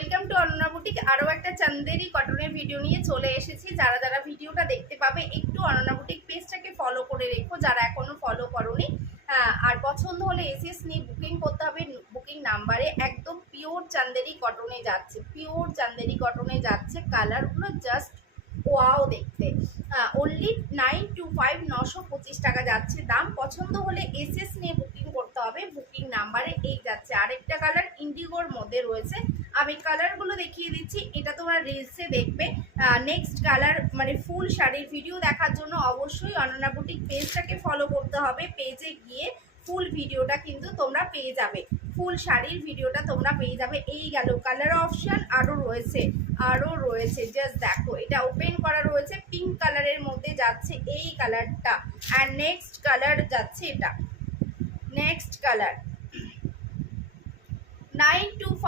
Welcome to Ananya boutique. আরও একটা চান্দেরি কটনের ভিডিও নিয়ে চলে এসেছি। যারা যারা ভিডিওটা দেখতে পাবে একটু অনন্যা বুটিক পেজটাকে ফলো করে রেখো, যারা এখনো ফলো করোনি। আর পছন্দ হলে এসএস নিয়ে বুকিং করতে হবে। বুকিং নাম্বারে একদম পিওর চান্দেরি কটনে যাচ্ছে, পিওর চান্দেরি কটনে যাচ্ছে। কালারগুলো জাস্ট ওয়াও দেখতে। অনলি 925 925 টাকা যাচ্ছে দাম। পছন্দ হলে এসএস নিয়ে বুকিং করতে হবে। বুকিং নাম্বারে এই যাচ্ছে। আরেকটা কালার ইন্ডিগোর মধ্যে রয়েছে, আমি কালারগুলো দেখিয়ে দিচ্ছি, এটা তোমরা রিলসে দেখবে। নেক্সট কালার মানে ফুল শাড়ির ভিডিও দেখার জন্য অবশ্যই অনন্যা বুটিক পেজটাকে ফলো করতে হবে। পেজে গিয়ে ফুল ভিডিওটা কিন্তু তোমরা পেয়ে যাবে, ফুল শাড়ির ভিডিওটা তোমরা পেয়ে যাবে। এই গেল কালার অপশান, আরও রয়েছে জাস্ট দেখো, এটা ওপেন করা রয়েছে, পিঙ্ক কালারের মধ্যে যাচ্ছে এই কালারটা। আর নেক্সট কালার যাচ্ছে এটা, নেক্সট কালার 925